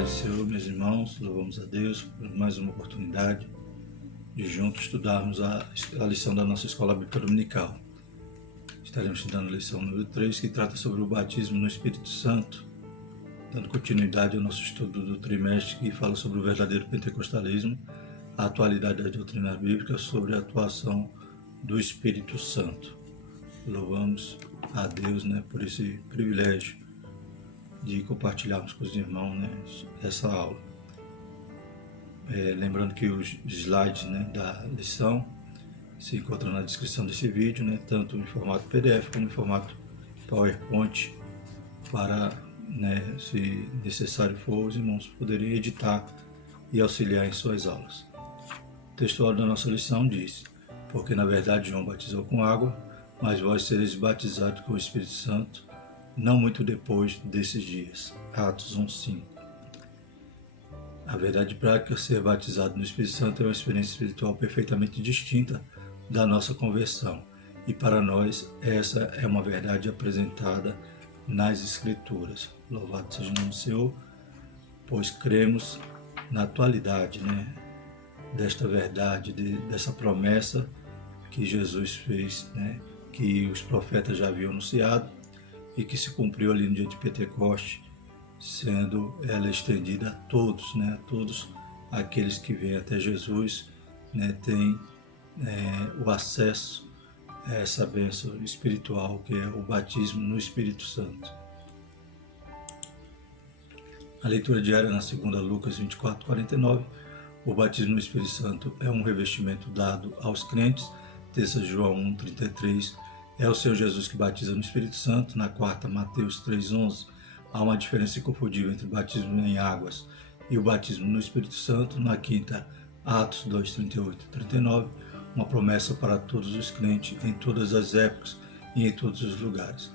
paz do Senhor, meus irmãos, louvamos a Deus por mais uma oportunidade de juntos estudarmos a lição da nossa escola bíblica dominical. Estaremos estudando a lição número 3, que trata sobre o batismo no Espírito Santo, dando continuidade ao nosso estudo do trimestre, que fala sobre o verdadeiro pentecostalismo, a atualidade da doutrina bíblica sobre a atuação do Espírito Santo. Louvamos a Deus, por esse privilégio de compartilharmos com os irmãos, essa aula. Lembrando que os slides, da lição se encontram na descrição desse vídeo, tanto em formato PDF como em formato PowerPoint, para, se necessário for, os irmãos poderem editar e auxiliar em suas aulas. O textual da nossa lição diz: porque na verdade João batizou com água, mas vós sereis batizados com o Espírito Santo não muito depois desses dias. Atos 1:5. A verdade prática, ser batizado no Espírito Santo, é uma experiência espiritual perfeitamente distinta da nossa conversão. E para nós, essa é uma verdade apresentada nas Escrituras. Louvado seja o nome do Senhor, pois cremos na atualidade, desta verdade, dessa promessa que Jesus fez, que os profetas já haviam anunciado, e que se cumpriu ali no dia de Pentecoste, sendo ela estendida a todos, a todos aqueles que vêm até Jesus, têm o acesso a essa bênção espiritual, que é o batismo no Espírito Santo. A leitura diária na segunda Lucas 24:49, o batismo no Espírito Santo é um revestimento dado aos crentes. Terça João 1:33, é o Senhor Jesus que batiza no Espírito Santo. Na quarta, Mateus 3:11, há uma diferença inconfundível entre o batismo em águas e o batismo no Espírito Santo. Na quinta, Atos 2:38-39, uma promessa para todos os crentes em todas as épocas e em todos os lugares.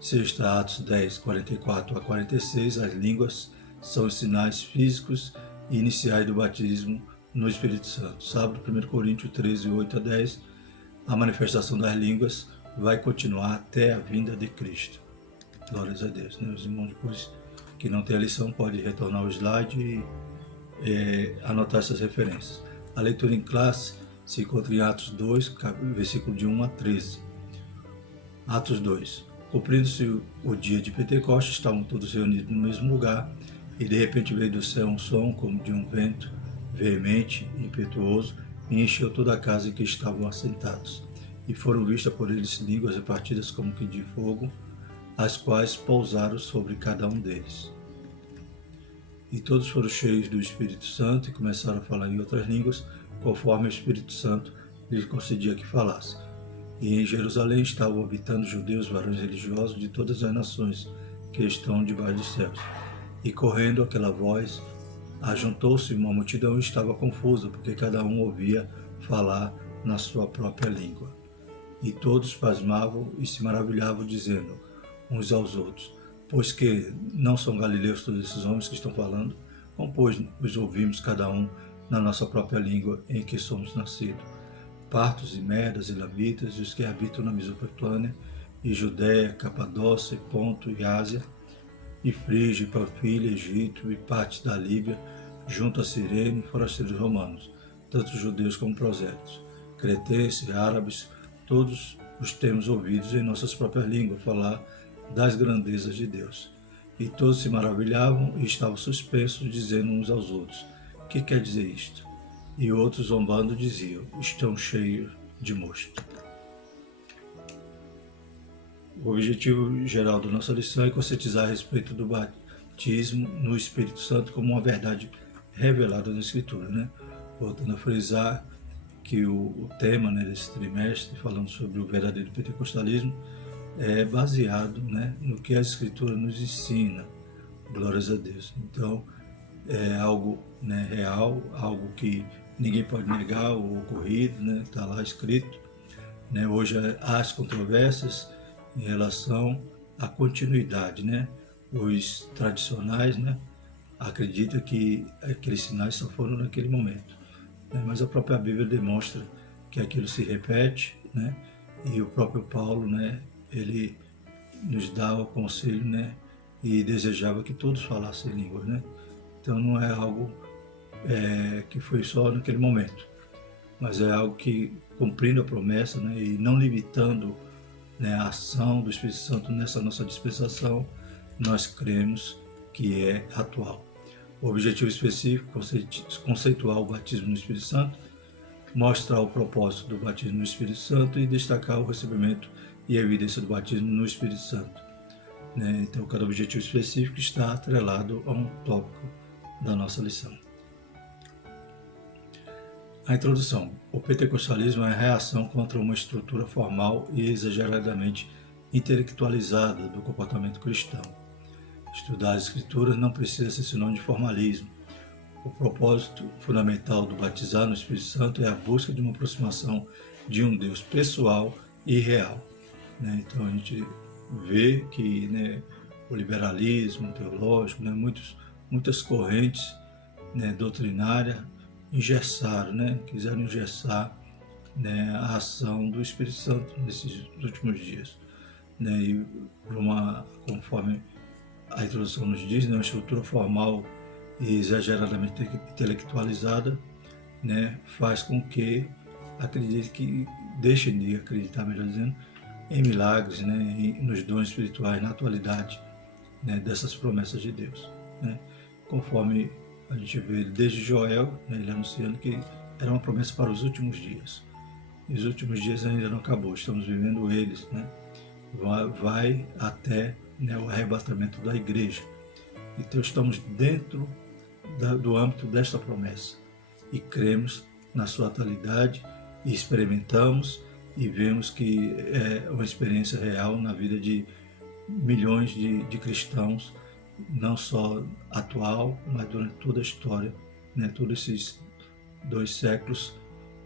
Sexta, Atos 10:44-46, as línguas são os sinais físicos e iniciais do batismo no Espírito Santo. Sábado, 1 Coríntios 13:8-10, a manifestação das línguas vai continuar até a vinda de Cristo. Glórias a Deus. Os irmãos, depois que não tem a lição, pode retornar ao slide e anotar essas referências. A leitura em classe se encontra em Atos 2, versículo de 1 a 13. Atos 2. Cumprindo-se o dia de Pentecostes, estavam todos reunidos no mesmo lugar, e de repente veio do céu um som como de um vento veemente e impetuoso, e encheu toda a casa em que estavam assentados. E foram vistas por eles línguas repartidas como que de fogo, as quais pousaram sobre cada um deles. E todos foram cheios do Espírito Santo e começaram a falar em outras línguas, conforme o Espírito Santo lhes concedia que falasse. E em Jerusalém estavam habitando judeus, varões religiosos de todas as nações que estão debaixo dos céus. E correndo aquela voz, ajuntou-se uma multidão e estava confusa, porque cada um ouvia falar na sua própria língua. E todos pasmavam e se maravilhavam, dizendo uns aos outros: pois que não são galileus todos esses homens que estão falando? Como, pois, os ouvimos cada um na nossa própria língua em que somos nascidos? Partos e Medas e Elamitas, e os que habitam na Mesopotâmia, e Judéia, Capadócia, Ponto e Ásia, e Frígia, Panfilha, Egito, e partes da Líbia, junto a Cirene, forasteiros romanos, tanto judeus como prosélitos, cretenses, árabes, todos os temos ouvidos em nossas próprias línguas falar das grandezas de Deus. E todos se maravilhavam e estavam suspensos, dizendo uns aos outros: que quer dizer isto? E outros, zombando, diziam: estão cheios de mosto. O objetivo geral da nossa lição é conscientizar a respeito do batismo no Espírito Santo como uma verdade revelada na Escritura. Voltando a frisar que o tema desse trimestre, falando sobre o verdadeiro pentecostalismo, é baseado no que a Escritura nos ensina. Glórias a Deus. Então, é algo real, algo que ninguém pode negar, o ocorrido, está lá escrito. Hoje há as controvérsias em relação à continuidade. Os tradicionais acreditam que aqueles sinais só foram naquele momento. Mas a própria Bíblia demonstra que aquilo se repete, e o próprio Paulo, ele nos dá o conselho, e desejava que todos falassem línguas, Então não é algo que foi só naquele momento, mas é algo que, cumprindo a promessa, né, e não limitando, né, a ação do Espírito Santo nessa nossa dispensação, nós cremos que é atual. O objetivo específico, conceituar o batismo no Espírito Santo, mostrar o propósito do batismo no Espírito Santo e destacar o recebimento e a evidência do batismo no Espírito Santo. Né? Então, cada objetivo específico está atrelado a um tópico da nossa lição. A introdução. O pentecostalismo é a reação contra uma estrutura formal e exageradamente intelectualizada do comportamento cristão. Estudar as Escrituras não precisa ser sinônimo de formalismo. O propósito fundamental do batizar no Espírito Santo é a busca de uma aproximação de um Deus pessoal e real. Né? Então a gente vê que, né, o liberalismo teológico, né, muitas correntes, né, doutrinárias engessaram, né, quiseram engessar, né, a ação do Espírito Santo nesses últimos dias. Né, e conforme a introdução nos diz, né, uma estrutura formal e exageradamente intelectualizada, né, faz com que deixem de acreditar, melhor dizendo, em milagres, né, nos dons espirituais, na atualidade, né, dessas promessas de Deus. Né. Conforme a gente vê desde Joel, né, ele anunciando que era uma promessa para os últimos dias. E os últimos dias ainda não acabou, estamos vivendo eles, né? Vai até, né, o arrebatamento da igreja. Então estamos dentro do âmbito desta promessa e cremos na sua atualidade e experimentamos e vemos que é uma experiência real na vida de milhões de cristãos, não só atual, mas durante toda a história, né, todos esses 2 séculos,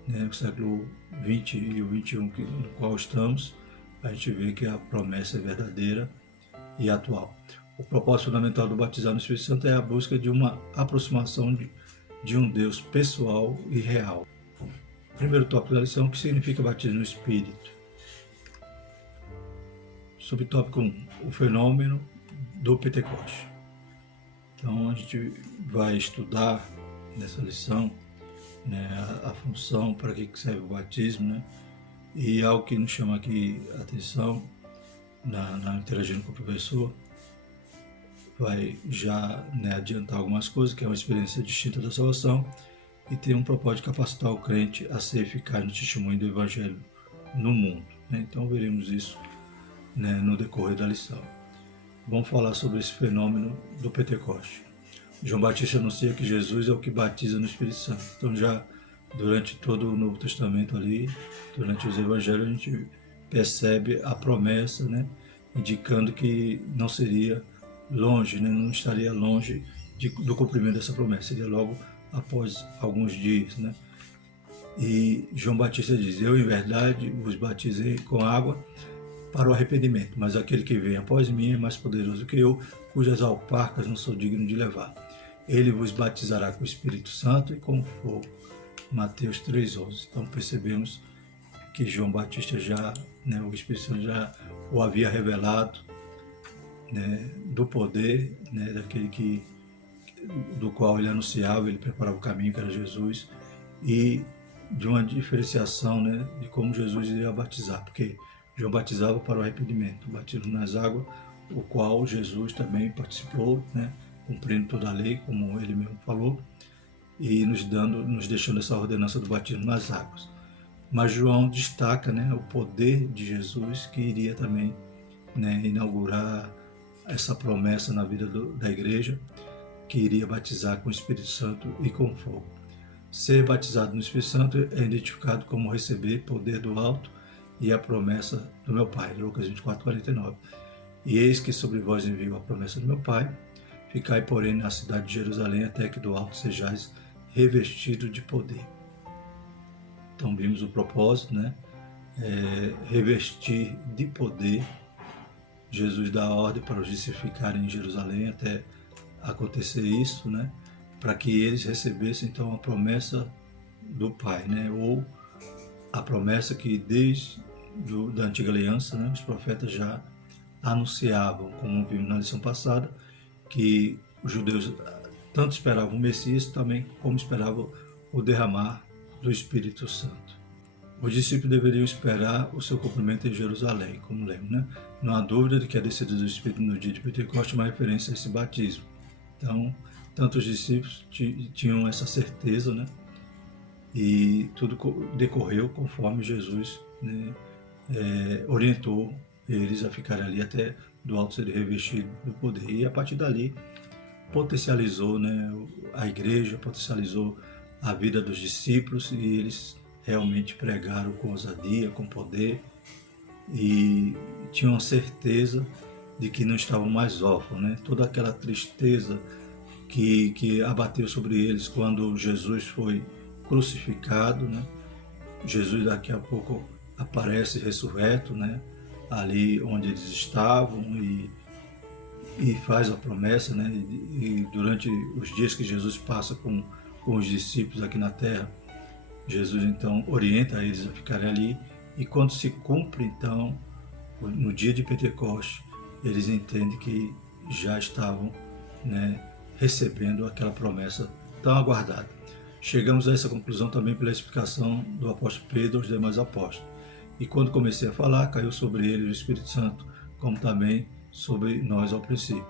né, o século XX e o XXI no qual estamos, a gente vê que a promessa é verdadeira e atual. O propósito fundamental do batizar no Espírito Santo é a busca de uma aproximação de um Deus pessoal e real. Primeiro tópico da lição, o que significa batismo no Espírito? Subtópico 1, o fenômeno do Pentecoste. Então a gente vai estudar nessa lição, né, a função, para que serve o batismo, né, e algo que nos chama aqui a atenção, interagindo com o professor, vai já, né, adiantar algumas coisas, que é uma experiência distinta da salvação e tem um propósito de capacitar o crente a ser eficaz no testemunho do Evangelho no mundo. Né? Então veremos isso, né, no decorrer da lição. Vamos falar sobre esse fenômeno do Pentecoste. João Batista anuncia que Jesus é o que batiza no Espírito Santo. Então já durante todo o Novo Testamento ali, durante os Evangelhos, a gente percebe a promessa, né, indicando que não seria longe, né, não estaria longe do cumprimento dessa promessa, seria logo após alguns dias. Né? E João Batista diz: eu em verdade vos batizei com água para o arrependimento, mas aquele que vem após mim é mais poderoso que eu, cujas alparcas não sou digno de levar. Ele vos batizará com o Espírito Santo e com fogo. Mateus 3,11. Então percebemos que João Batista já, né, o Espírito Santo já o havia revelado, né, do poder, né, do qual ele anunciava, ele preparava o caminho, que era Jesus, e de uma diferenciação, né, de como Jesus iria batizar, porque João batizava para o arrependimento, o batismo nas águas, o qual Jesus também participou, né, cumprindo toda a lei, como ele mesmo falou, e nos deixando essa ordenança do batismo nas águas. Mas João destaca, né, o poder de Jesus, que iria também, né, inaugurar essa promessa na vida da igreja, que iria batizar com o Espírito Santo e com fogo. Ser batizado no Espírito Santo é identificado como receber poder do alto e a promessa do meu Pai, Lucas 24:49. E eis que sobre vós envio a promessa do meu Pai, ficai, porém, na cidade de Jerusalém, até que do alto sejais revestido de poder. Então vimos o propósito, né? Revestir de poder. Jesus dá a ordem para os discípulos ficarem em Jerusalém até acontecer isso, né? Para que eles recebessem então a promessa do Pai, né? Ou a promessa que desde da antiga aliança, né, os profetas já anunciavam, como vimos na lição passada, que os judeus tanto esperavam o Messias, também como esperavam o derramar do Espírito Santo. Os discípulos deveriam esperar o seu cumprimento em Jerusalém, como lemos, né? Não há dúvida de que a descida do Espírito no dia de Pentecostes é uma referência a esse batismo. Então, tanto os discípulos tinham essa certeza, né? E tudo decorreu conforme Jesus, né, orientou eles a ficarem ali até do alto ser revestido do poder. E a partir dali potencializou, né, a igreja, potencializou a vida dos discípulos e eles realmente pregaram com ousadia, com poder e tinham certeza de que não estavam mais órfãos, né? Toda aquela tristeza que abateu sobre eles quando Jesus foi crucificado, né? Jesus daqui a pouco aparece ressurreto, né? Ali onde eles estavam e faz a promessa, né? E durante os dias que Jesus passa com os discípulos aqui na terra, Jesus então orienta eles a ficarem ali e quando se cumpre então no dia de Pentecostes, eles entendem que já estavam, né, recebendo aquela promessa tão aguardada. Chegamos a essa conclusão também pela explicação do apóstolo Pedro aos demais apóstolos. E quando comecei a falar, caiu sobre eles o Espírito Santo, como também sobre nós ao princípio.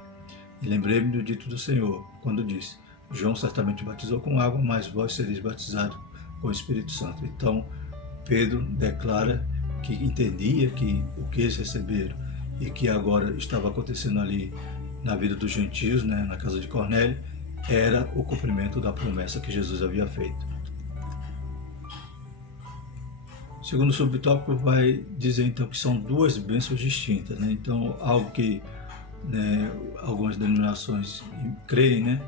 E lembrei-me do dito do Senhor, quando disse: João certamente batizou com água, mas vós sereis batizados com o Espírito Santo. Então, Pedro declara que entendia que o que eles receberam e que agora estava acontecendo ali na vida dos gentios, né, na casa de Cornélio, era o cumprimento da promessa que Jesus havia feito. O segundo subtópico vai dizer então que são duas bênçãos distintas, né? Então, algo que, né, algumas denominações creem, né,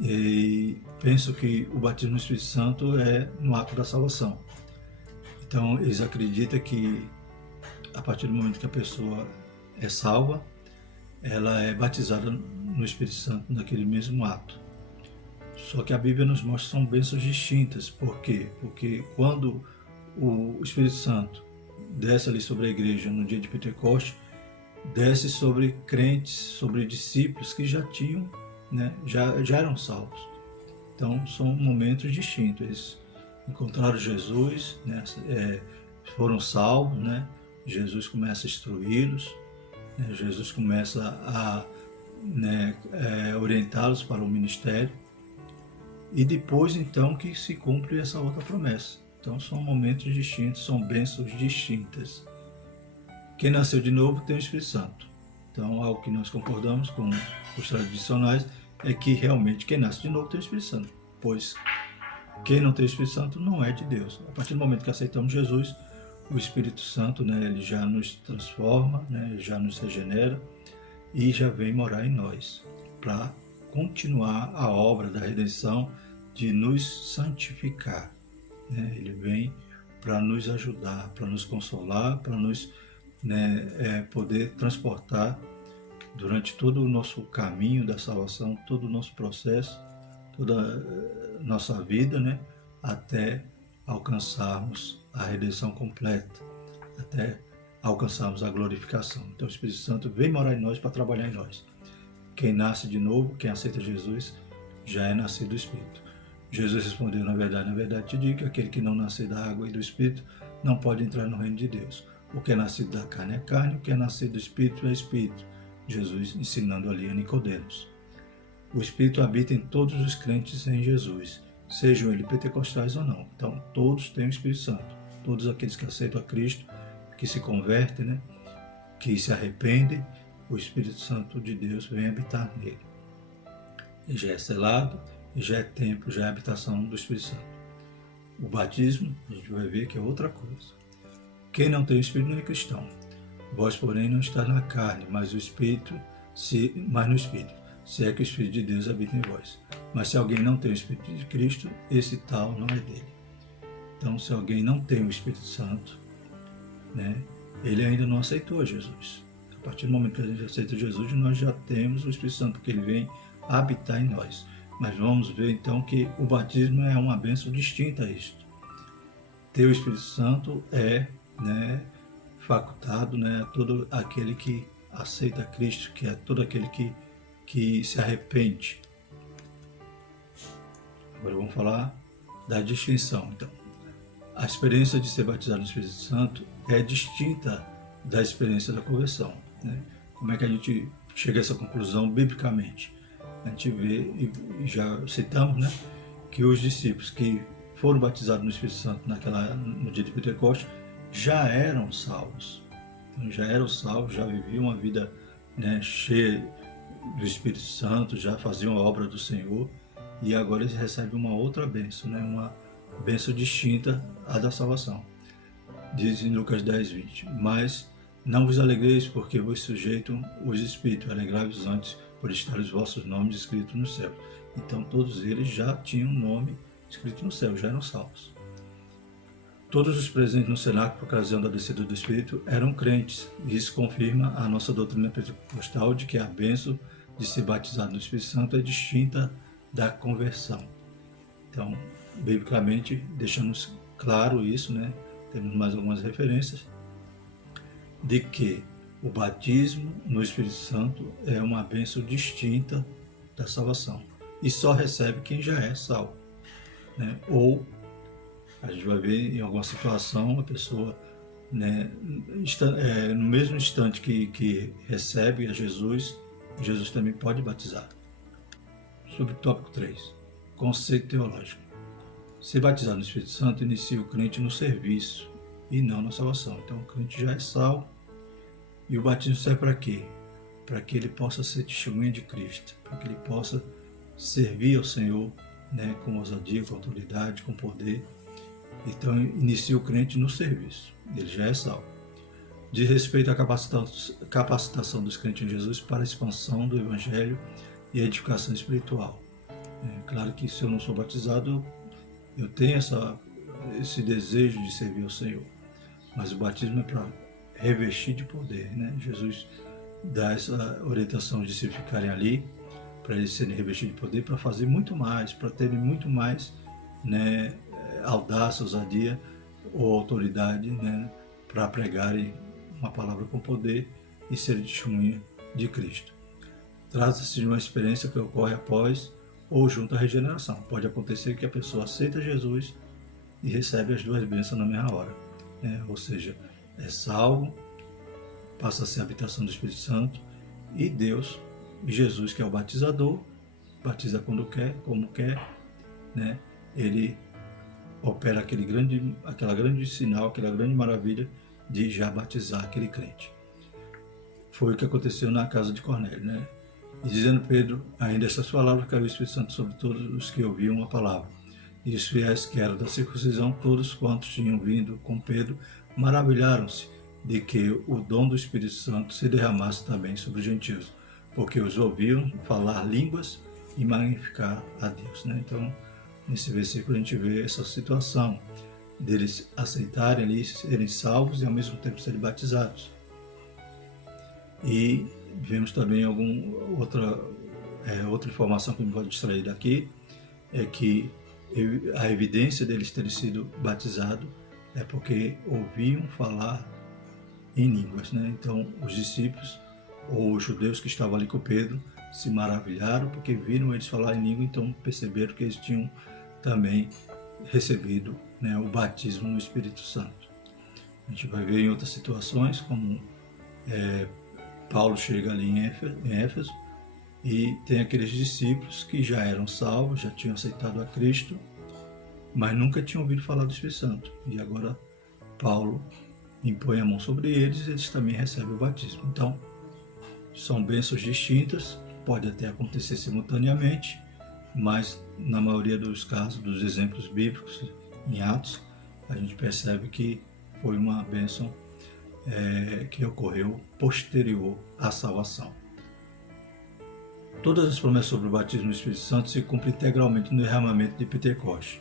e pensam que o batismo no Espírito Santo é no ato da salvação. Então, eles acreditam que a partir do momento que a pessoa é salva, ela é batizada no Espírito Santo naquele mesmo ato. Só que a Bíblia nos mostra que são bênçãos distintas. Por quê? Porque quando o Espírito Santo desce ali sobre a igreja no dia de Pentecostes, desce sobre crentes, sobre discípulos que já tinham, né, já eram salvos. Então são momentos distintos. Eles encontraram Jesus, né, foram salvos, né? Jesus começa a instruí-los, né? Jesus começa a, né, orientá-los para o ministério e depois então que se cumpre essa outra promessa. Então são momentos distintos, são bênçãos distintas. Quem nasceu de novo tem o Espírito Santo. Então algo que nós concordamos com os tradicionais é que realmente quem nasce de novo tem o Espírito Santo, pois quem não tem o Espírito Santo não é de Deus. A partir do momento que aceitamos Jesus, o Espírito Santo, né, ele já nos transforma, né, já nos regenera e já vem morar em nós para continuar a obra da redenção de nos santificar. Né? Ele vem para nos ajudar, para nos consolar, para nos, né, poder transportar durante todo o nosso caminho da salvação, todo o nosso processo, toda a nossa vida, né, até alcançarmos a redenção completa, até alcançarmos a glorificação. Então o Espírito Santo vem morar em nós para trabalhar em nós. Quem nasce de novo, quem aceita Jesus, já é nascido do Espírito. Jesus respondeu: na verdade te digo que aquele que não nascer da água e do Espírito não pode entrar no reino de Deus. O que é nascido da carne é carne, o que é nascido do Espírito é Espírito. Jesus ensinando ali a Nicodemos. O Espírito habita em todos os crentes em Jesus, sejam eles pentecostais ou não. Então, todos têm o Espírito Santo. Todos aqueles que aceitam a Cristo, que se convertem, né, que se arrependem, o Espírito Santo de Deus vem habitar nele. E já é selado, e já é templo, já é habitação do Espírito Santo. O batismo, a gente vai ver que é outra coisa. Quem não tem o Espírito não é cristão. Vós, porém, não está na carne, mas no Espírito, se é que o Espírito de Deus habita em vós. Mas se alguém não tem o Espírito de Cristo, esse tal não é dele. Então, se alguém não tem o Espírito Santo, né, ele ainda não aceitou Jesus. A partir do momento que a gente aceita Jesus, nós já temos o Espírito Santo, porque ele vem habitar em nós. Mas vamos ver então que o batismo é uma bênção distinta a isto. Ter o Espírito Santo é, né, facultado, né, a todo aquele que aceita Cristo, que é todo aquele que se arrepende. Agora vamos falar da distinção. Então, a experiência de ser batizado no Espírito Santo é distinta da experiência da conversão, né? Como é que a gente chega a essa conclusão biblicamente? A gente vê, e já citamos, né, que os discípulos que foram batizados no Espírito Santo no dia de Pentecostes já eram salvos. Então, já eram salvos, já viviam uma vida, né, cheia do Espírito Santo, já faziam a obra do Senhor, e agora eles recebem uma outra bênção, né, uma bênção distinta à da salvação. Diz em Lucas 10:20, mas não vos alegreis porque vos sujeitam os Espíritos, alegrai-vos antes por estar os vossos nomes escritos no céu. Então todos eles já tinham o nome escrito no céu, já eram salvos. Todos os presentes no cenáculo, por ocasião da descida do Espírito, eram crentes. E isso confirma a nossa doutrina pentecostal de que a bênção de ser batizado no Espírito Santo é distinta da conversão. Então, biblicamente, deixamos claro isso, né? Temos mais algumas referências de que o batismo no Espírito Santo é uma bênção distinta da salvação. E só recebe quem já é salvo, né? Ou a gente vai ver em alguma situação a pessoa, né, no mesmo instante que recebe a Jesus, Jesus também pode batizar. Sobre o tópico 3, conceito teológico. Ser batizado no Espírito Santo inicia o crente no serviço e não na salvação. Então o crente já é salvo e o batismo serve para quê? Para que ele possa ser testemunha de Cristo, para que ele possa servir ao Senhor, né, com ousadia, com autoridade, com poder. Então inicia o crente no serviço, ele já é salvo. Diz respeito à capacitação dos crentes em Jesus para a expansão do Evangelho e a edificação espiritual. É claro que se eu não sou batizado, eu tenho esse desejo de servir ao Senhor, mas o batismo é para revestir de poder, né? Jesus dá essa orientação de se ficarem ali, para eles serem revestidos de poder, para fazer muito mais, para terem muito mais, né, audácia, ousadia ou autoridade, né, para pregarem uma palavra com poder e serem testemunha de Cristo. Trata-se de uma experiência que ocorre após ou junto à regeneração. Pode acontecer que a pessoa aceita Jesus e recebe as duas bênçãos na mesma hora, né? Ou seja, é salvo, passa a ser a habitação do Espírito Santo, e Deus, e Jesus, que é o batizador, batiza quando quer, como quer, né? Ele opera aquela grande sinal, aquela grande maravilha de já batizar aquele crente. Foi o que aconteceu na casa de Cornélio, né? E dizendo Pedro, ainda essas palavras, caiu o Espírito Santo sobre todos os que ouviam a palavra. E os fiéis que eram da circuncisão, todos quantos tinham vindo com Pedro, maravilharam-se de que o dom do Espírito Santo se derramasse também sobre os gentios, porque os ouviam falar línguas e magnificar a Deus, né? Então, nesse versículo a gente vê essa situação deles aceitarem ali, serem salvos e ao mesmo tempo serem batizados. E vemos também outra informação que me pode extrair daqui, é que a evidência deles terem sido batizados é porque ouviam falar em línguas, né? Então os discípulos ou os judeus que estavam ali com Pedro se maravilharam porque viram eles falar em língua, então perceberam que eles tinham também recebido, né, o batismo no Espírito Santo. A gente vai ver em outras situações, como Paulo chega ali em Éfeso e tem aqueles discípulos que já eram salvos, já tinham aceitado a Cristo, mas nunca tinham ouvido falar do Espírito Santo. E agora Paulo impõe a mão sobre eles e eles também recebem o batismo. Então, são bênçãos distintas, pode até acontecer simultaneamente, mas na maioria dos casos, dos exemplos bíblicos em Atos, a gente percebe que foi uma bênção que ocorreu posterior à salvação. Todas as promessas sobre o batismo no Espírito Santo se cumprem integralmente no derramamento de Pentecostes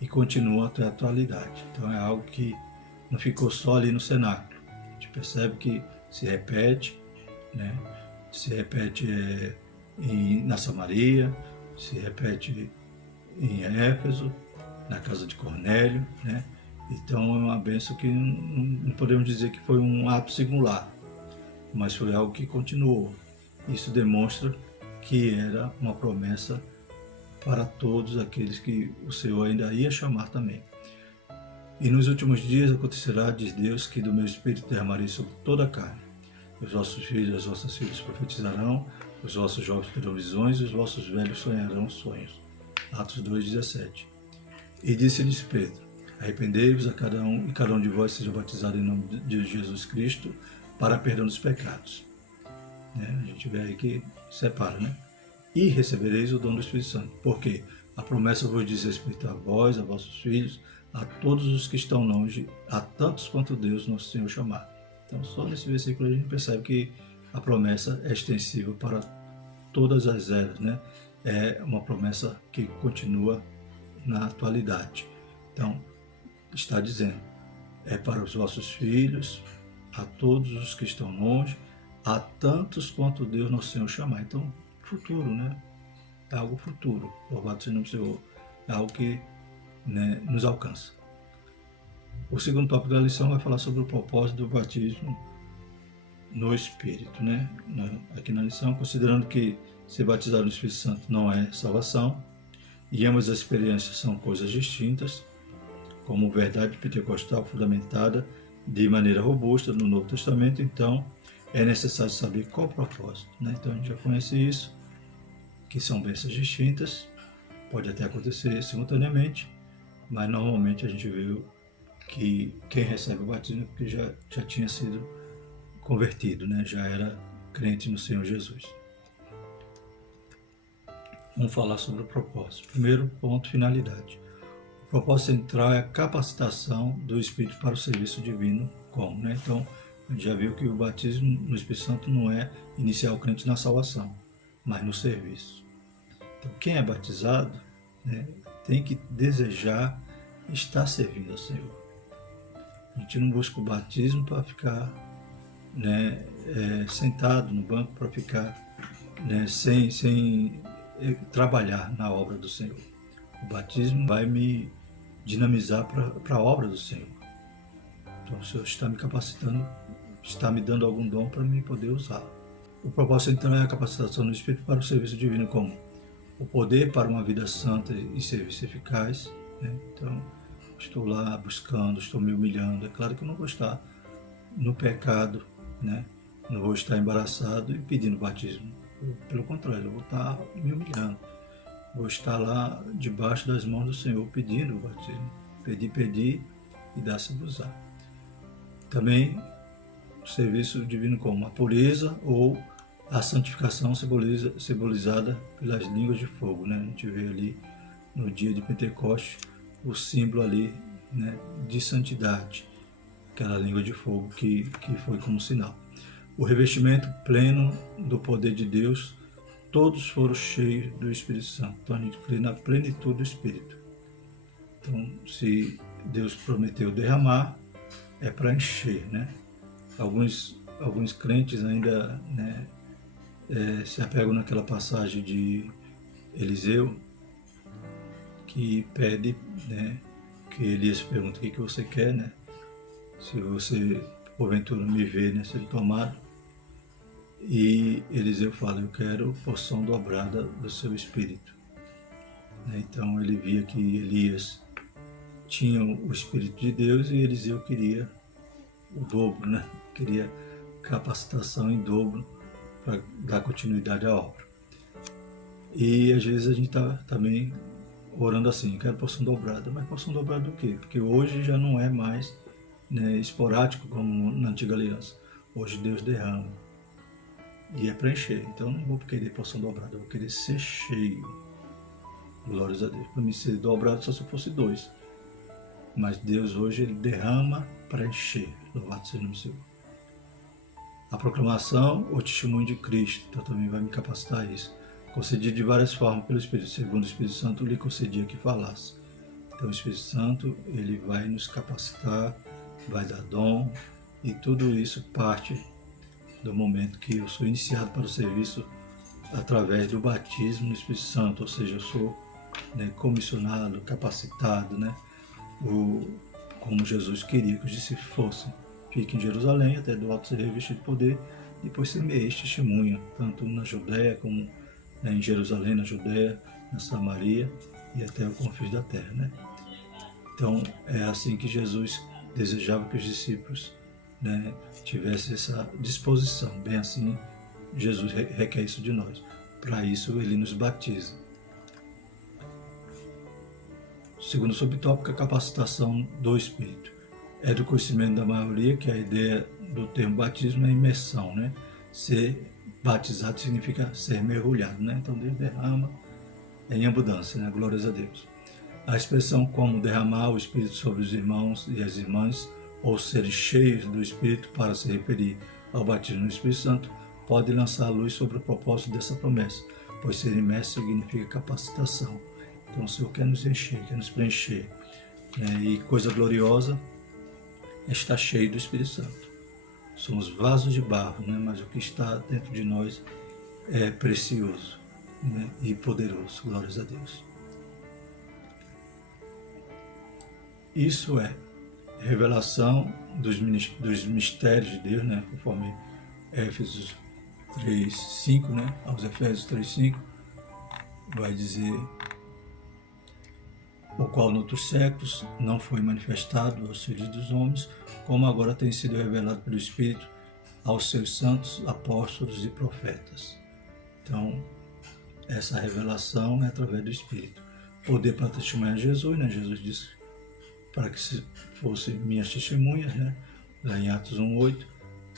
e continuam até a atualidade. Então é algo que não ficou só ali no cenáculo. A gente percebe que se repete, né? Se repete na Samaria, se repete em Éfeso, na casa de Cornélio, né? Então é uma bênção que não podemos dizer que foi um ato singular, mas foi algo que continuou. Isso demonstra que era uma promessa para todos aqueles que o Senhor ainda ia chamar também. E nos últimos dias acontecerá, diz Deus, que do meu Espírito derramarei sobre toda a carne. Os vossos filhos e as vossas filhas profetizarão, os vossos jovens terão visões e os vossos velhos sonharão sonhos. Atos 2,17. E disse-lhes Pedro: arrependei-vos a cada um, e cada um de vós seja batizado em nome de Jesus Cristo para perdão dos pecados. A gente vê aí que separa, né? E recebereis o dom do Espírito Santo. Porque a promessa vos diz respeito a vós, a vossos filhos, a todos os que estão longe, a tantos quanto Deus, nosso Senhor, chamar. Então, só nesse versículo a gente percebe que a promessa é extensiva para todas as eras, né? É uma promessa que continua na atualidade. Então, está dizendo, é para os vossos filhos, a todos os que estão longe, a tantos quanto Deus, nosso Senhor, chamar. Então, futuro, né? É algo futuro. Louvado seja o nome do Senhor. É algo que, né, nos alcança. O segundo tópico da lição vai falar sobre o propósito do batismo no Espírito, né? Aqui na lição, considerando que ser batizado no Espírito Santo não é salvação, e ambas as experiências são coisas distintas, como verdade pentecostal fundamentada de maneira robusta no Novo Testamento, então é necessário saber qual o propósito, né? Então a gente já conhece isso, que são bênçãos distintas, pode até acontecer simultaneamente, mas normalmente a gente vê que quem recebe o batismo é porque já tinha sido convertido, né? Já era crente no Senhor Jesus. Vamos falar sobre o propósito. Primeiro ponto, finalidade. O propósito central é a capacitação do Espírito para o serviço divino. Como, né? Então, a gente já viu que o batismo no Espírito Santo não é iniciar o crente na salvação, mas no serviço. Então, quem é batizado, né, tem que desejar estar servindo ao Senhor. A gente não busca o batismo para ficar, né, sentado no banco, para ficar, né, sem trabalhar na obra do Senhor. O batismo vai me dinamizar para a obra do Senhor. Então, o Senhor está me capacitando, está me dando algum dom para mim poder usar. O propósito então é a capacitação do Espírito para o serviço divino, como o poder para uma vida santa e serviço eficaz, né? Então, estou lá buscando, estou me humilhando. É claro que eu não vou estar no pecado, né? Não vou estar embaraçado e pedindo batismo. Pelo contrário, eu vou estar me humilhando. Vou estar lá debaixo das mãos do Senhor pedindo o batismo. Pedir e dar-se-vos-á. Também o serviço divino como a pureza ou a santificação simbolizada pelas línguas de fogo, né? A gente vê ali no dia de Pentecostes o símbolo ali, né, de santidade, aquela língua de fogo que foi como sinal. O revestimento pleno do poder de Deus, todos foram cheios do Espírito Santo. Então a gente crê na plenitude do Espírito. Então, se Deus prometeu derramar, é para encher, né? Alguns crentes ainda, né, se apegam naquela passagem de Eliseu, que pede, né, que Elias pergunta o que você quer, né? Se você, porventura, me vê, né, ser tomado. E Eliseu fala, eu quero porção dobrada do seu espírito. Então ele via que Elias tinha o Espírito de Deus e Eliseu queria o dobro, né? Queria capacitação em dobro para dar continuidade à obra. E às vezes a gente está também orando assim, quero porção dobrada. Mas porção dobrada do quê? Porque hoje já não é mais, né, esporádico como na antiga aliança. Hoje Deus derrama. E é para encher. Então eu não vou querer porção dobrada, eu vou querer ser cheio. Glórias a Deus. Para mim ser dobrado só se fosse 2. Mas Deus hoje ele derrama para encher. Louvado seja o nome do Senhor. A proclamação ou testemunho de Cristo. Então também vai me capacitar a isso. Concedido de várias formas pelo Espírito. Segundo o Espírito Santo lhe concedia que falasse. Então o Espírito Santo ele vai nos capacitar, vai dar dom. E tudo isso parte do momento que eu sou iniciado para o serviço através do batismo no Espírito Santo, ou seja, eu sou, né, comissionado, capacitado, né, como Jesus queria que os discípulos fossem. Fique em Jerusalém, até do alto ser revestido de poder, depois semeie testemunha, tanto na Judéia como, né, em Jerusalém, na Judéia, na Samaria e até o confins da terra, né? Então, é assim que Jesus desejava que os discípulos, né, tivessem essa disposição. Bem assim, Jesus requer isso de nós. Para isso, ele nos batiza. Segundo subtópico, a capacitação do Espírito. É do conhecimento da maioria que a ideia do termo batismo é imersão, né? Ser batizado significa ser mergulhado, né? Então, Deus derrama em abundância, né? Glórias a Deus. A expressão como derramar o Espírito sobre os irmãos e as irmãs, ou serem cheios do Espírito para se referir ao batismo no Espírito Santo, pode lançar a luz sobre o propósito dessa promessa, pois ser imerso significa capacitação. Então o Senhor quer nos encher, quer nos preencher, né? E coisa gloriosa é estar cheio do Espírito Santo. Somos vasos de barro, né? Mas o que está dentro de nós é precioso, né? E poderoso. Glórias a Deus. Isso é revelação dos mistérios de Deus, né? Conforme Éfesos 3:5, né? Aos Efésios 3:5, vai dizer: o qual noutros séculos não foi manifestado aos filhos dos homens, como agora tem sido revelado pelo Espírito aos seus santos apóstolos e profetas. Então, essa revelação é através do Espírito. Poder para testemunhar Jesus, né? Jesus disse para que fossem minhas testemunhas, né? Lá em Atos 1:8,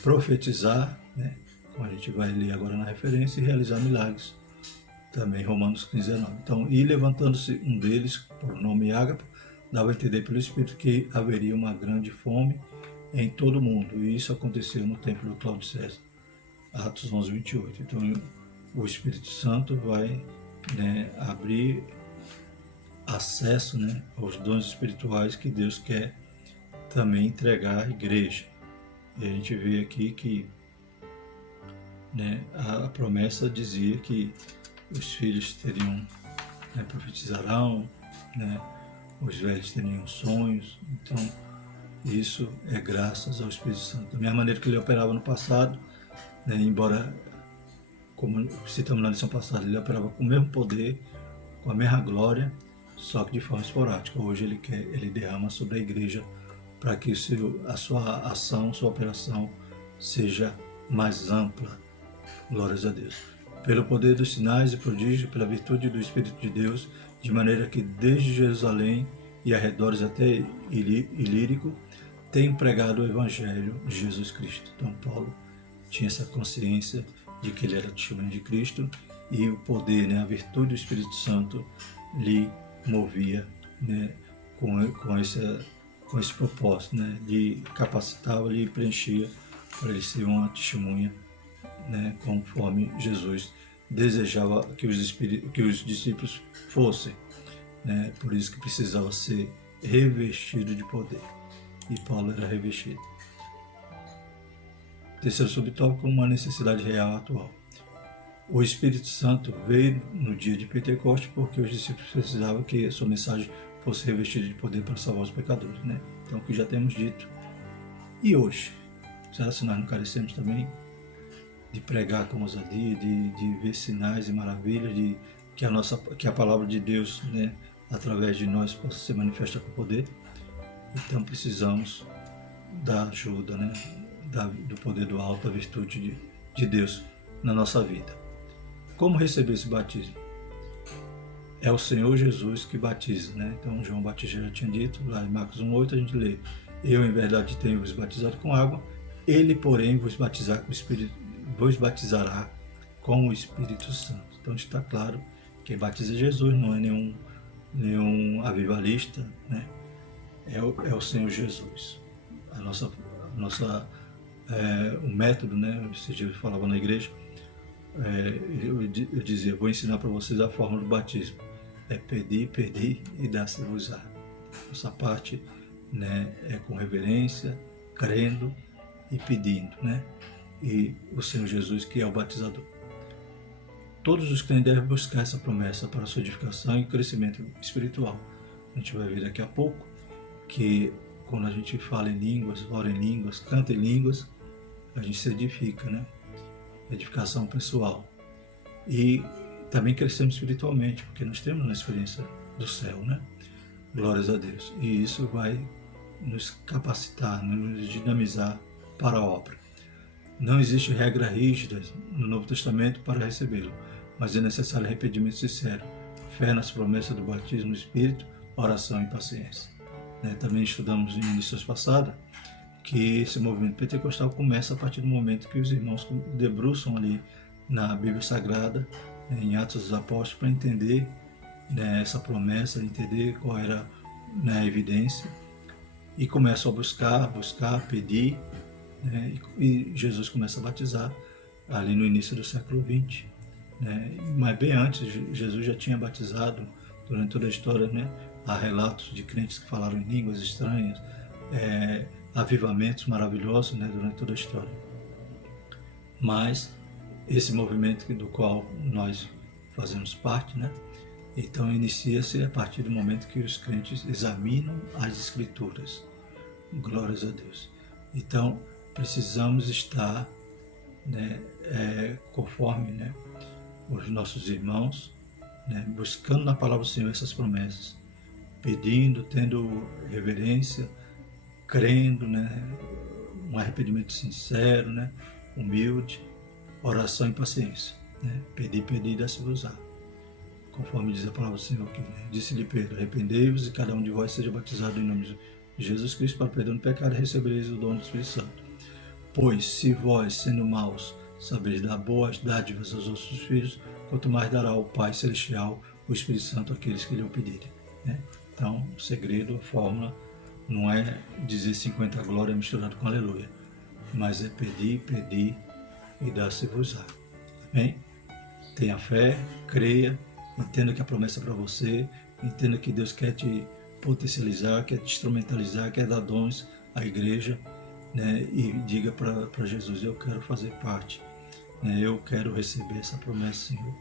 profetizar, né? Como a gente vai ler agora na referência, e realizar milagres. Também Romanos 15:19. Então, e levantando-se um deles, por nome Ágapo, dava a entender pelo Espírito que haveria uma grande fome em todo o mundo. E isso aconteceu no templo do Cláudio César. Atos 11:28. Então, o Espírito Santo vai, né, abrir acesso, né, aos dons espirituais que Deus quer também entregar à igreja. E a gente vê aqui que, né, a promessa dizia que os filhos teriam, né, profetizarão, né, os velhos teriam sonhos. Então, isso é graças ao Espírito Santo. Da mesma maneira que ele operava no passado, né, embora, como citamos na lição passada, ele operava com o mesmo poder, com a mesma glória, só que de forma esporádica. Hoje ele derrama sobre a igreja para que a sua ação, sua operação seja mais ampla. Glórias a Deus. Pelo poder dos sinais e prodígios, pela virtude do Espírito de Deus, de maneira que desde Jerusalém e arredores até Ilírico, tem pregado o Evangelho de Jesus Cristo. Então Paulo tinha essa consciência de que ele era testemunho de Cristo e o poder, né, a virtude do Espírito Santo lhe movia, né, com esse propósito, né, de capacitá-lo e preenchia para ele ser uma testemunha, né, conforme Jesus desejava que os discípulos fossem, né, por isso que precisava ser revestido de poder, e Paulo era revestido. Terceiro subtópico, uma necessidade real atual. O Espírito Santo veio no dia de Pentecostes porque os discípulos precisavam que a sua mensagem fosse revestida de poder para salvar os pecadores, né? Então, o que já temos dito. E hoje? Será que nós não carecemos também de pregar com ousadia, de ver sinais e maravilhas, que a palavra de Deus, né, através de nós, possa ser manifesta com poder? Então, precisamos da ajuda, né, do poder do alto, da virtude de Deus na nossa vida. Como receber esse batismo? É o Senhor Jesus que batiza, né? Então, João Batista já tinha dito, lá em Marcos 1:8 a gente lê: eu em verdade tenho vos batizado com água, ele porém vos batizará com o Espírito Santo. Então está claro, quem batiza Jesus não é nenhum avivalista, né? É o Senhor Jesus. O método, né? Esse dia eu falava na igreja, eu dizia: vou ensinar para vocês a forma do batismo. É pedir e dar-se-vos-á. Essa parte, né, é com reverência, crendo e pedindo, né? E o Senhor Jesus, que é o batizador. Todos os crentes devem buscar essa promessa para a sua edificação e crescimento espiritual. A gente vai ver daqui a pouco que quando a gente fala em línguas, ora em línguas, canta em línguas, a gente se edifica, né? Edificação pessoal. E também crescemos espiritualmente, porque nós temos uma experiência do céu, né? Glórias a Deus. E isso vai nos capacitar, nos dinamizar para a obra. Não existe regra rígida no Novo Testamento para recebê-lo, mas é necessário arrependimento sincero, fé nas promessas do batismo no Espírito, oração e paciência. Também estudamos em lições passadas que esse movimento pentecostal começa a partir do momento que os irmãos debruçam ali na Bíblia Sagrada, em Atos dos Apóstolos, para entender essa promessa, entender qual era a evidência, e começam a buscar, pedir, e Jesus começa a batizar ali no início do século XX. Mas bem antes, Jesus já tinha batizado durante toda a história. Há relatos de crentes que falaram em línguas estranhas, avivamentos maravilhosos durante toda a história. Mas esse movimento do qual nós fazemos parte, então inicia-se a partir do momento que os crentes examinam as Escrituras. Glórias a Deus. Então, precisamos estar conforme os nossos irmãos, buscando na palavra do Senhor essas promessas, pedindo, tendo reverência, crendo, um arrependimento sincero, humilde, oração e paciência. Pedir e dá-se-vos-á. Conforme diz a palavra do Senhor aqui. Disse-lhe Pedro: arrependei-vos e cada um de vós seja batizado em nome de Jesus Cristo para o perdão do pecado, e recebereis o dom do Espírito Santo. Pois se vós, sendo maus, sabeis dar boas dádivas aos vossos filhos, quanto mais dará o Pai Celestial o Espírito Santo àqueles que lhe o pedirem. Então, o segredo, a fórmula, não é dizer 50 glória misturado com aleluia, mas é pedir e dar-se-vos-á. Amém? Tenha fé, creia, entenda que a promessa é para você, entenda que Deus quer te potencializar, quer te instrumentalizar, quer dar dons à igreja, e diga para Jesus: eu quero fazer parte, eu quero receber essa promessa, Senhor.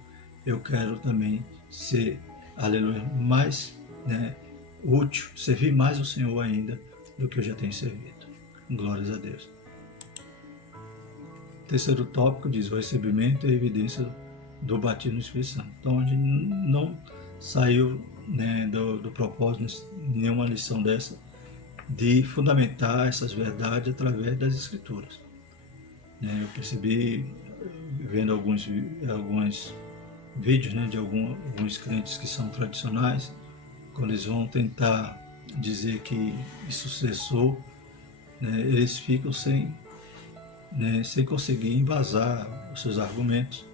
Eu quero também ser, aleluia, mais útil, servir mais o Senhor ainda do que eu já tenho servido. Glórias a Deus. Terceiro tópico diz: o recebimento e a evidência do batismo no Espírito Santo. Então, a gente não saiu do propósito, nenhuma lição dessa, de fundamentar essas verdades através das Escrituras. Eu percebi, vendo alguns vídeos de alguns crentes que são tradicionais, quando eles vão tentar dizer que isso cessou, eles ficam sem conseguir embasar os seus argumentos,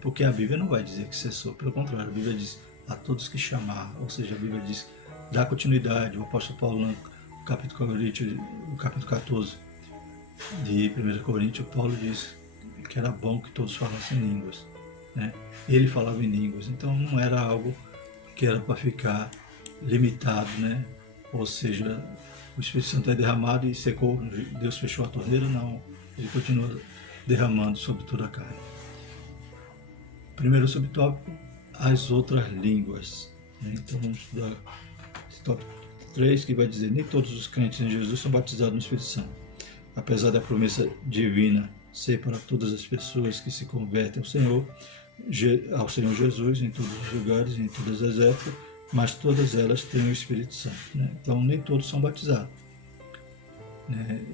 porque a Bíblia não vai dizer que cessou. Pelo contrário, a Bíblia diz: a todos que chamar, ou seja, a Bíblia diz, dá continuidade. O apóstolo Paulo, no capítulo 14 de 1 Coríntios, Paulo diz que era bom que todos falassem línguas. Ele falava em línguas, então não era algo que era para ficar limitado, ou seja, o Espírito Santo é derramado e secou, Deus fechou a torneira. Não, ele continua derramando sobre toda a carne. Primeiro subtópico: as outras línguas. Então vamos estudar esse tópico 3, que vai dizer: nem todos os crentes em Jesus são batizados no Espírito Santo. Apesar da promessa divina ser para todas as pessoas que se convertem ao Senhor Jesus, em todos os lugares, em todas as épocas, mas todas elas têm o Espírito Santo. Então nem todos são batizados.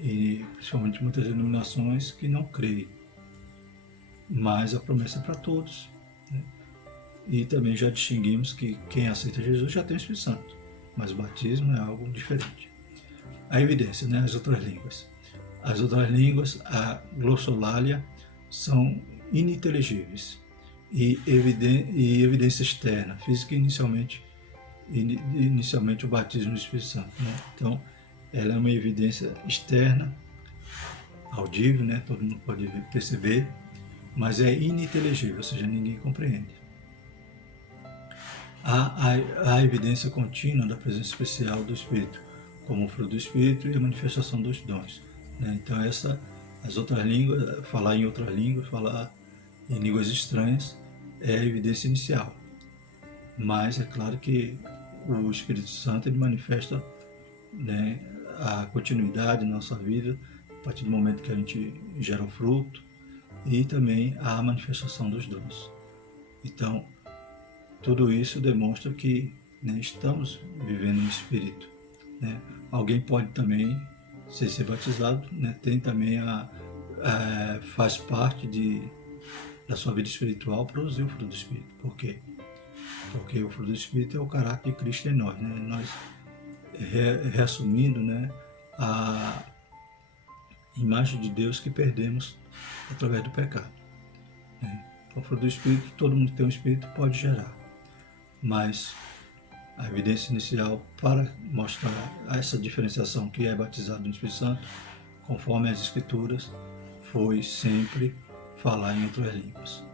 E principalmente muitas denominações que não creem. Mas a promessa é para todos. E também já distinguimos que quem aceita Jesus já tem o Espírito Santo, mas o batismo é algo diferente. A evidência, as outras línguas. As outras línguas, a glossolalia, são ininteligíveis e evidência externa, física, inicialmente o batismo do Espírito Santo. Então, ela é uma evidência externa, audível, todo mundo pode perceber, mas é ininteligível, ou seja, ninguém compreende. Há a evidência contínua da presença especial do Espírito, como o fruto do Espírito e a manifestação dos dons. Então, as outras línguas, falar em outras línguas, falar em línguas estranhas, é a evidência inicial. Mas é claro que o Espírito Santo ele manifesta a continuidade na nossa vida a partir do momento que a gente gera o fruto, e também a manifestação dos dons. Então, tudo isso demonstra que, né, estamos vivendo em espírito, né? Alguém pode também, sem ser batizado, né, tem também faz parte da sua vida espiritual produzir o fruto do Espírito. Por quê? Porque o fruto do Espírito é o caráter de Cristo em nós, né? Nós reassumindo, né, a imagem de Deus que perdemos através do pecado, né? Então, o fruto do Espírito, todo mundo que tem um Espírito pode gerar, mas a evidência inicial para mostrar essa diferenciação que é batizado no Espírito Santo, conforme as Escrituras, foi sempre falar em outras línguas.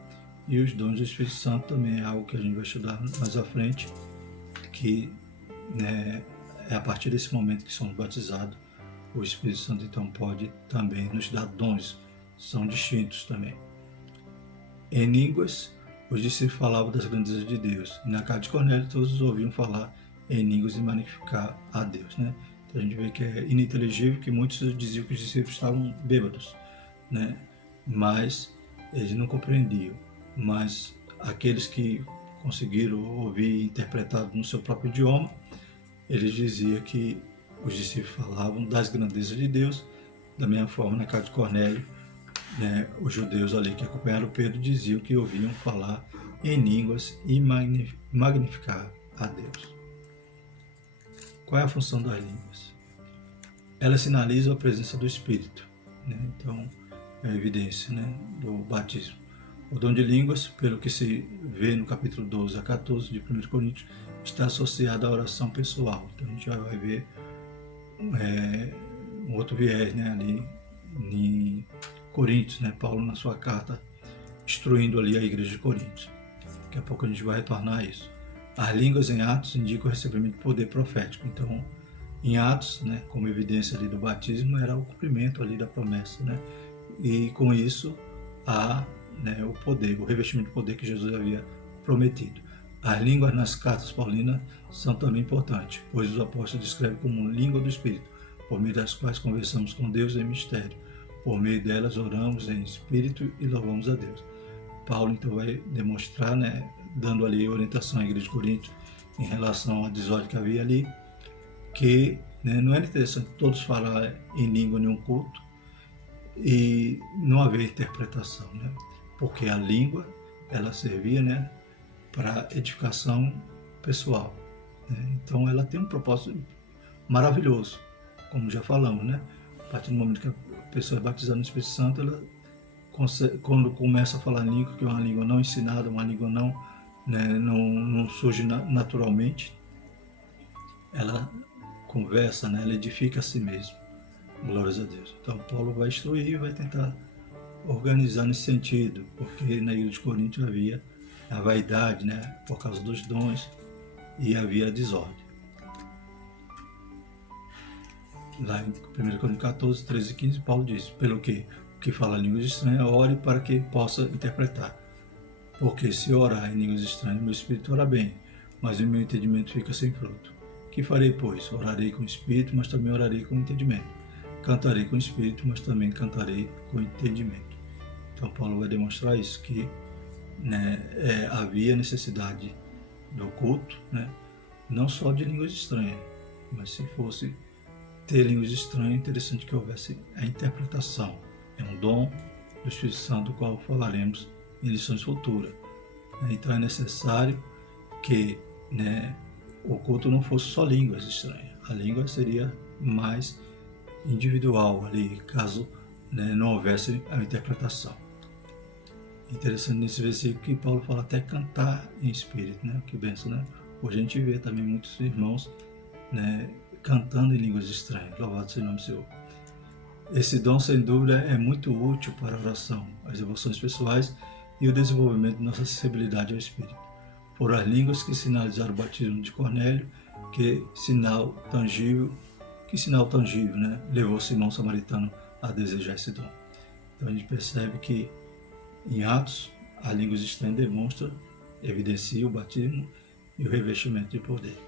E os dons do Espírito Santo também é algo que a gente vai estudar mais à frente, que, né, é a partir desse momento que somos batizados, o Espírito Santo então pode também nos dar dons, são distintos também. Em línguas, os discípulos falavam das grandezas de Deus, e na casa de Cornélio todos ouviam falar em línguas e magnificar a Deus, né? Então a gente vê que é ininteligível, que muitos diziam que os discípulos estavam bêbados, né? Mas eles não compreendiam. Mas aqueles que conseguiram ouvir e interpretar no seu próprio idioma, eles diziam que os discípulos falavam das grandezas de Deus. Da mesma forma, na casa de Cornélio, né, os judeus ali que acompanharam Pedro diziam que ouviam falar em línguas e magnificar a Deus. Qual é a função das línguas? Elas sinalizam a presença do Espírito, né? Então, é a evidência, né, do batismo. O dom de línguas, pelo que se vê no capítulo 12 a 14 de 1 Coríntios, está associado à oração pessoal. Então a gente já vai ver um outro viés, né, ali em Coríntios, né, Paulo na sua carta instruindo ali a igreja de Coríntios. Daqui a pouco a gente vai retornar a isso. As línguas em Atos indicam o recebimento de poder profético. Então, em Atos, né, como evidência ali do batismo, era o cumprimento ali da promessa, né, e com isso há, né, o poder, o revestimento de poder que Jesus havia prometido. As línguas nas cartas paulinas são também importantes, pois os apóstolos descrevem como língua do Espírito, por meio das quais conversamos com Deus em mistério. Por meio delas oramos em Espírito e louvamos a Deus. Paulo então vai demonstrar, né, dando ali orientação à igreja de Corinto em relação à desordem que havia ali, que, né, não era interessante todos falar em língua em um culto e não haver interpretação, né? Porque a língua ela servia, né, para edificação pessoal, né? Então ela tem um propósito maravilhoso, como já falamos, né? A partir do momento que a pessoa é batizada no Espírito Santo, ela quando começa a falar língua, que é uma língua não ensinada, uma língua não, né, não surge naturalmente, ela conversa, né, ela edifica a si mesma. Glórias a Deus. Então Paulo vai instruir e vai tentar organizar nesse sentido, porque na igreja de Corinto havia a vaidade, né, por causa dos dons, e havia a desordem. Lá em 1 Coríntios 14, 13 e 15, Paulo diz, pelo que o que fala línguas estranhas, ore para que possa interpretar. Porque se orar em línguas estranhas, meu espírito ora bem, mas o meu entendimento fica sem fruto. Que farei, pois? Orarei com o espírito, mas também orarei com o entendimento. Cantarei com o espírito, mas também cantarei com o entendimento. Então Paulo vai demonstrar isso, que, né, havia necessidade do culto, né, não só de línguas estranhas, mas se fosse ter línguas estranhas, é interessante que houvesse a interpretação. É um dom do Espírito Santo, do qual falaremos em lições futuras. Então é necessário que, né, o culto não fosse só línguas estranhas. A língua seria mais individual ali, caso, né, não houvesse a interpretação. Interessante nesse versículo que Paulo fala até cantar em espírito, né? Que benção, né? Hoje a gente vê também muitos irmãos, né, cantando em línguas estranhas. Louvado seja o nome do Senhor. Esse dom, sem dúvida, é muito útil para a oração, as devoções pessoais e o desenvolvimento de nossa sensibilidade ao Espírito. Foram as línguas que sinalizaram o batismo de Cornélio, que sinal tangível, né, levou Simão Samaritano a desejar esse dom. Então a gente percebe que em Atos, as línguas estranhas demonstram, evidencia o batismo e o revestimento de poder.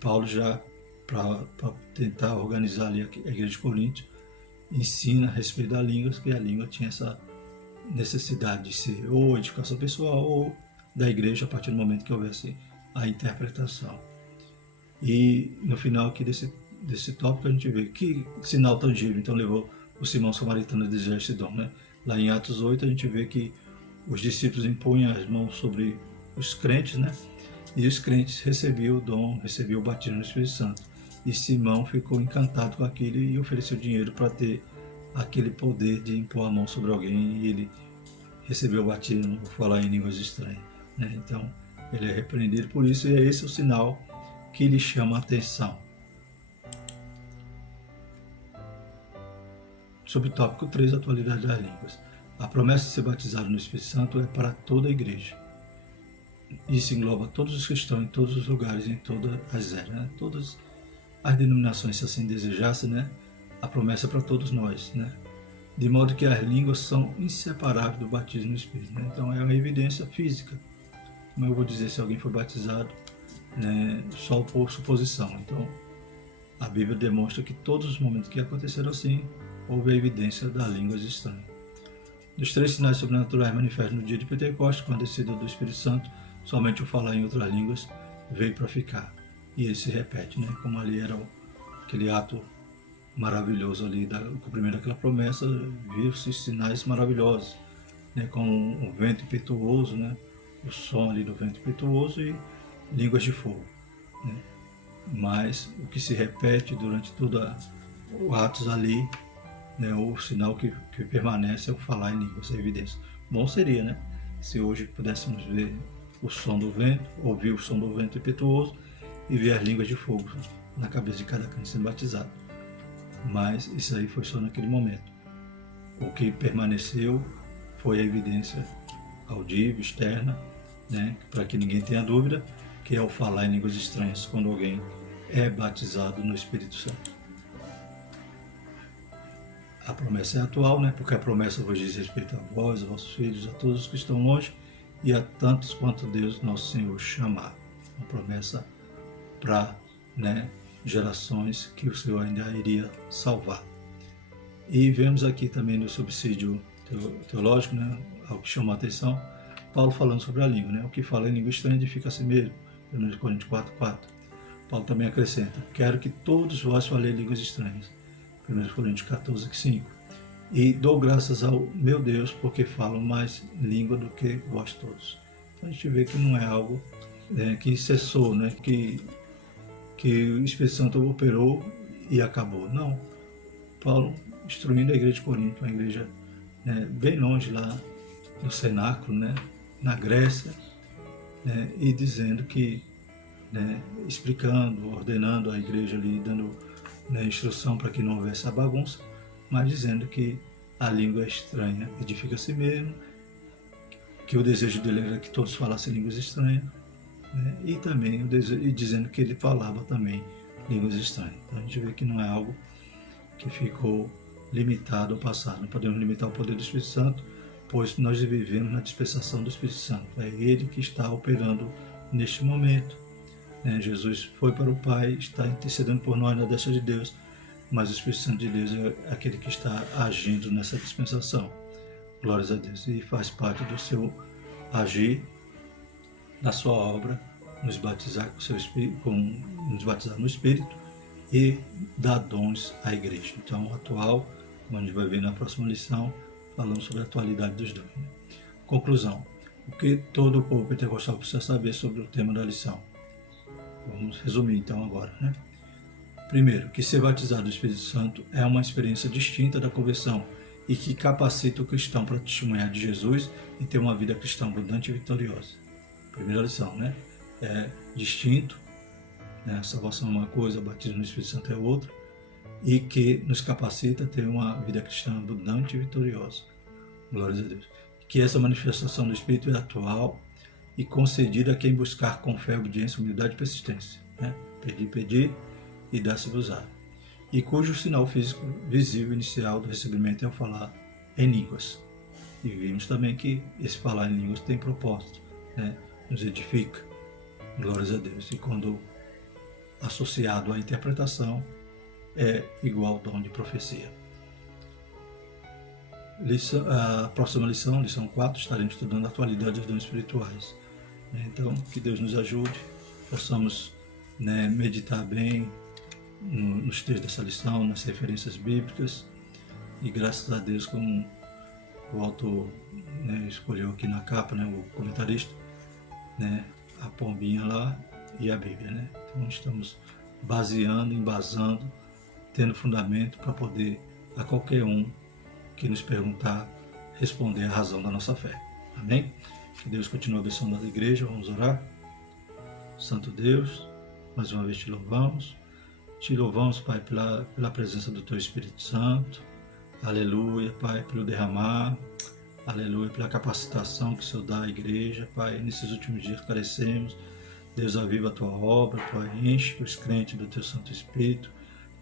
Paulo já, para tentar organizar ali a igreja de Corinto, ensina a respeito da língua, que a língua tinha essa necessidade de ser ou edificação pessoal ou da igreja a partir do momento que houvesse a interpretação. E no final aqui desse tópico a gente vê que sinal tangível então levou o Simão Samaritano a desejar esse dom, né? Lá em Atos 8 a gente vê que os discípulos impunham as mãos sobre os crentes, né? E os crentes recebiam o dom, recebiam o batismo no Espírito Santo. E Simão ficou encantado com aquilo e ofereceu dinheiro para ter aquele poder de impor a mão sobre alguém, e ele recebeu o batismo por falar em línguas estranhas, né? Então ele é repreendido por isso, e é esse o sinal que lhe chama a atenção. Sobre o tópico 3, atualidade das línguas. A promessa de ser batizado no Espírito Santo é para toda a igreja. Isso engloba todos os cristãos em todos os lugares, em todas as eras, né? Todas as denominações, se assim desejassem, né? A promessa é para todos nós, né? De modo que as línguas são inseparáveis do batismo no Espírito, né? Então é uma evidência física. Como eu vou dizer se alguém foi batizado, né, só por suposição? Então a Bíblia demonstra que todos os momentos que aconteceram assim, houve a evidência das línguas estranhas. Dos 3 sinais sobrenaturais manifestos no dia de Pentecostes, com a descida do Espírito Santo, somente o falar em outras línguas veio para ficar. E ele se repete, né? Como ali era aquele ato maravilhoso ali, o cumprimento daquela promessa, viram-se sinais maravilhosos, né? Com um vento impetuoso, né? O som ali do vento impetuoso e línguas de fogo, né? Mas o que se repete durante todo o atos ali, né, o sinal que permanece é o falar em línguas, é evidência. Bom seria, né, se hoje pudéssemos ver o som do vento, ouvir o som do vento impetuoso e ver as línguas de fogo na cabeça de cada crente sendo batizado. Mas isso aí foi só naquele momento. O que permaneceu foi a evidência audível, externa, né, para que ninguém tenha dúvida, que é o falar em línguas estranhas quando alguém é batizado no Espírito Santo. A promessa é atual, né? Porque a promessa vos diz respeito a vós, a vossos filhos, a todos os que estão longe e a tantos quanto Deus, nosso Senhor, chamar. Uma promessa para, né, gerações que o Senhor ainda iria salvar. E vemos aqui também no subsídio teológico, né, ao que chama a atenção, Paulo falando sobre a língua, né? O que fala em língua estranha edifica a si mesmo, 1 Coríntios 4:4. Paulo também acrescenta: quero que todos vós falem línguas estranhas, 1 Coríntios 14:5. E dou graças ao meu Deus, porque falo mais língua do que vós todos. Então a gente vê que não é algo, né, que cessou, né, que o Espírito Santo operou e acabou. Não. Paulo instruindo a igreja de Corinto, uma igreja, né, bem longe lá do cenáculo, né, na Grécia, né, e dizendo que, né, explicando, ordenando a igreja ali, dando, né, instrução para que não houvesse a bagunça, mas dizendo que a língua é estranha edifica a si mesmo, que o desejo dele era que todos falassem línguas estranhas, né, e também e dizendo que ele falava também línguas estranhas. Então a gente vê que não é algo que ficou limitado ao passado. Não podemos limitar o poder do Espírito Santo, pois nós vivemos na dispensação do Espírito Santo. É ele que está operando neste momento. Jesus foi para o Pai, está intercedendo por nós na destra de Deus, mas o Espírito Santo de Deus é aquele que está agindo nessa dispensação. Glórias a Deus. E faz parte do seu agir, da sua obra, nos batizar com seu Espírito, nos batizar no Espírito e dar dons à igreja. Então, atual, como a gente vai ver na próxima lição, falando sobre a atualidade dos dons. Conclusão. O que todo o povo pentecostal precisa saber sobre o tema da lição? Vamos resumir então agora, né? Primeiro, que ser batizado no Espírito Santo é uma experiência distinta da conversão e que capacita o cristão para testemunhar de Jesus e ter uma vida cristã abundante e vitoriosa. Primeira lição, né? É distinto, né? A salvação é uma coisa, o batismo no Espírito Santo é outra, e que nos capacita a ter uma vida cristã abundante e vitoriosa. Glórias a Deus. Que essa manifestação do Espírito é atual e concedida a quem buscar com fé, obediência, humildade e persistência, né? Pedir e dar-se-vos-á. E cujo sinal físico visível inicial do recebimento é o falar em línguas. E vimos também que esse falar em línguas tem propósito, né? Nos edifica. Glórias a Deus. E quando associado à interpretação, é igual ao dom de profecia. A próxima lição, lição 4, estaremos estudando a atualidade dos dons espirituais. Então, que Deus nos ajude, possamos, meditar bem nos textos dessa lição, nas referências bíblicas, e graças a Deus, como o autor, escolheu aqui na capa, o comentarista, a pombinha lá e a Bíblia. Então, estamos embasando, tendo fundamento para poder, a qualquer um que nos perguntar, responder a razão da nossa fé. Amém? Que Deus continue abençoando a igreja. Vamos orar. Santo Deus, mais uma vez te louvamos, Pai, pela presença do Teu Espírito Santo. Aleluia, Pai, pelo derramar. Aleluia, pela capacitação que o Senhor dá à igreja. Pai, nesses últimos dias carecemos. Deus, aviva a Tua obra, Pai, enche os crentes do Teu Santo Espírito.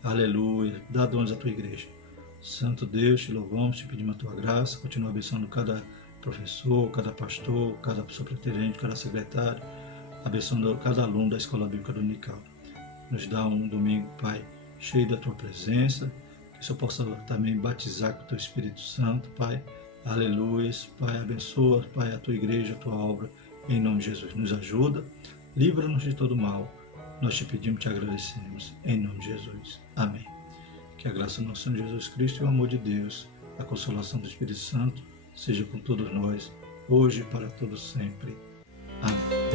Aleluia, dá dons à Tua igreja. Santo Deus, te louvamos, te pedimos a Tua graça. Continua abençoando cada professor, cada pastor, cada superintendente, cada secretário, abençoando cada aluno da Escola Bíblica Dominical. Nos dá um domingo, Pai, cheio da Tua presença, que o Senhor possa também batizar com o Teu Espírito Santo, Pai. Aleluia, Pai, abençoa, Pai, a Tua igreja, a Tua obra, em nome de Jesus. Nos ajuda, livra-nos de todo mal. Nós te pedimos, te agradecemos, em nome de Jesus. Amém. Que a graça do nosso Senhor Jesus Cristo e o amor de Deus, a consolação do Espírito Santo, seja com todos nós, hoje e para todos sempre. Amém.